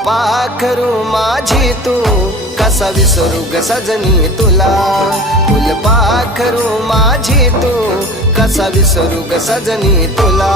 फुलपाखरू माझी तू कसा विसरू ग सजनी तुला फुलपाखरू माझी तू कसा विसरू ग सजनी तुला